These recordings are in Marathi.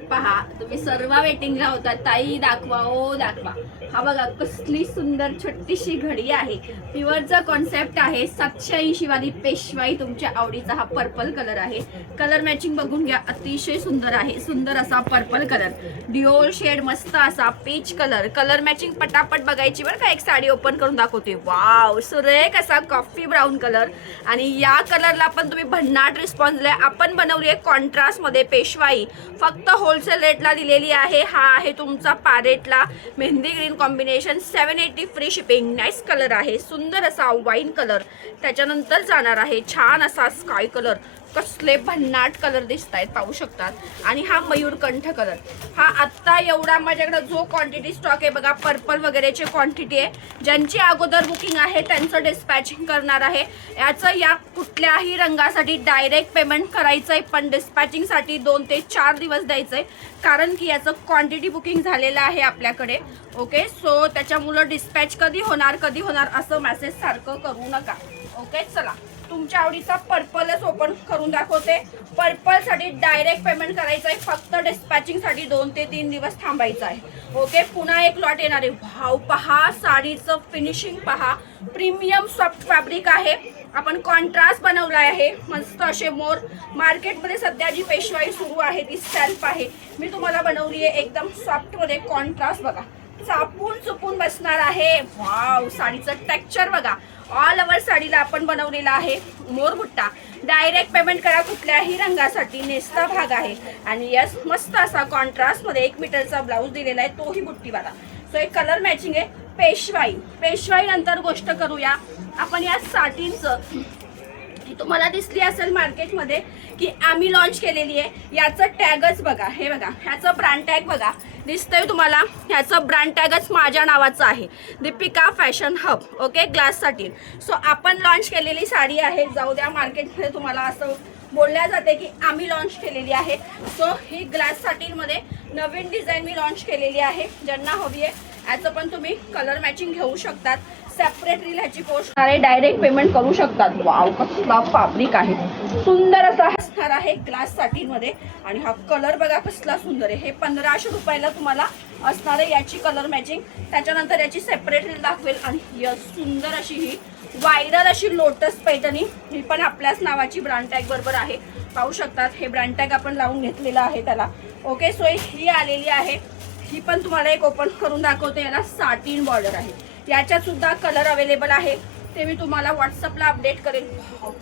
पहा तुम्ही सर्व वेटिंगला होता, ताई दाखवा ओ दाखवा. हा बघा कसली सुंदर छोटीशी घडी आहे. प्युअरचा कॉन्सेप्ट आहे. 780 वाली पेशवाई तुमच्या आवडीचा हा पर्पल कलर आहे. कलर मॅचिंग बघून घ्या, अतिशय सुंदर आहे. सुंदर असा पर्पल कलर, डिओल शेड मस्त असा पीच कलर. कलर मॅचिंग पटापट बघायची बरं का. एक साडी ओपन करून दाखवते. वाव, सुरेख असा कॉफी ब्राऊन कलर. आणि या कलरला पण तुम्ही भन्नाट रिस्पॉन्स दिलाय. आपण बनवली आहे कॉन्ट्रास्ट मध्ये पेशवाई, फक्त होलसेल रेटला दिलेली आहे. हा आहे तुमचा पॅरेटला mehndi green combination, 780 free shipping. Nice colour आहे, सुंदर असा वाईन कलर. त्याच्यानंतर जाणार आहे छान असा स्काय कलर. कसले भन्नाट कलर दिसत आहेत पाहू शकतात. आणि हा मयूरकंठ कलर. हा आत्ता एवढा माझ्याकडे जो क्वांटिटी स्टॉक आहे बघा, पर्पल वगैरेची क्वांटिटी आहे. ज्यांची अगोदर बुकिंग आहे त्यांचं डिस्पॅचिंग करणार आहे. याचं या कुठल्याही रंगासाठी डायरेक्ट पेमेंट करायचं आहे, पण डिस्पॅचिंगसाठी 2 ते 4 दिवस द्यायचं आहे, कारण की याचं क्वांटिटी बुकिंग झालेलं आहे आपल्याकडे. ओके, सो त्याच्यामुळं डिस्पॅच कधी होणार असं मेसेज सारखं करू नका. ओके, चला तुमच्या आवडीचा पर्पलच ओपन करून दाखवते. पर्पल साठी डायरेक्ट पेमेंट करायचं आहे, फक्त डिस्पॅचिंग साठी 2 ते 3 दिवस थांबायचं आहे. ओके, पुन्हा एक लॉट येणार आहे. भाव पहा, साडीचं फिनिशिंग पहा. प्रीमियम सॉफ्ट फॅब्रिक आहे. आपण कॉन्ट्रास्ट बनवला आहे. मस्त असे मोर. मार्केटमध्ये सध्या जी पेशवाई सुरू आहे ती सेल्फ आहे. मी तुम्हाला बनवली आहे एकदम सॉफ्ट मध्ये. कॉन्ट्रास्ट बघा, चापून चुपून बसणार आहे. वाव, साडीचं टेक्स्चर बघा. ऑल ओव्हर साडीला आपण बनवलेला आहे मोर बुट्टा. डायरेक्ट पेमेंट करा कुठल्याही रंगासाठी. नेसता भाग आहे. आणि यस, मस्त असा कॉन्ट्रास्ट मध्ये 1 मीटरचा ब्लाऊज दिलेला आहे, तोही बुट्टीवाला. सो एक कलर मॅचिंग आहे. पेशवाई नंतर गोष्ट करूया आपण. या साडीचं तुम्हाला दिसली असेल मार्केटमध्ये की आम्ही लॉन्च केलेली आहे. याचं टॅगच बघा, हे बघा, ह्याचं ब्रँड टॅग बघा दिसतंय तुम्हाला. ह्याचं ब्रँड टॅगच माझ्या नावाचं आहे, दीपिका फॅशन हब. ओके, ग्लाससाठी. सो आपण लॉन्च केलेली साडी आहे. जाऊ द्या, मार्केटमध्ये तुम्हाला असं बोलल्या जाते की आम्ही लॉन्च केलेली आहे. सो ही ग्लास मध्ये नवीन डिझाईन मी लॉन्च केलेली आहे. ज्यांना हवी आहे याचं पण तुम्ही कलर मॅचिंग घेऊ शकतात. सेपरेट रील ह्याची पोस्ट आहे, डायरेक्ट पेमेंट करू शकतात. वाव, कसला फॅब्रिक आहे. सुंदर असा असणार आहे ग्लास मध्ये. आणि हा कलर बघा कसला सुंदर आहे. हे 1500 रुपयाला तुम्हाला असणार आहे याची कलर मॅचिंग. त्याच्यानंतर याची सेपरेट रील दाखवेल. आणि यस, सुंदर अशी ही व्हायरल अशी लोटस पैठणी. ही पण आपल्याच नावाची ब्रँड टॅग बरोबर आहे, पाहू शकतात. हे ब्रँड टॅग आपण लावून घेतलेलं आहे त्याला. ओके, सो ही आलेली आहे. ही पण तुम्हाला एक ओपन करून दाखवते. याला साटिन बॉर्डर आहे. याच्यात सुद्धा कलर अवेलेबल आहे, ते मी तुम्हाला व्हॉट्सअपला अपडेट करेन.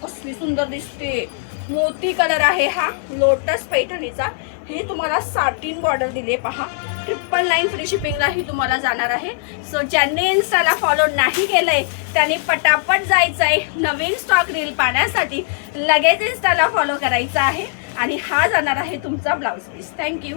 कसली सुंदर दिसते. मोती कलर आहे हा लोटस पैठणीचा. हे तुम्हाला साटिन बॉर्डर दिले पहा. 999 फ्री शिपिंगला ही तुम्हाला जाणार आहे. सो ज्यांनी इन्स्टाला फॉलो नाही केलंय त्यांनी पटापट जायचं आहे. नवीन स्टॉक रील पाहण्यासाठी लगेच इन्स्टाला फॉलो करायचं आहे. आणि हा जाणार आहे तुमचा ब्लाउज पीस. थँक्यू.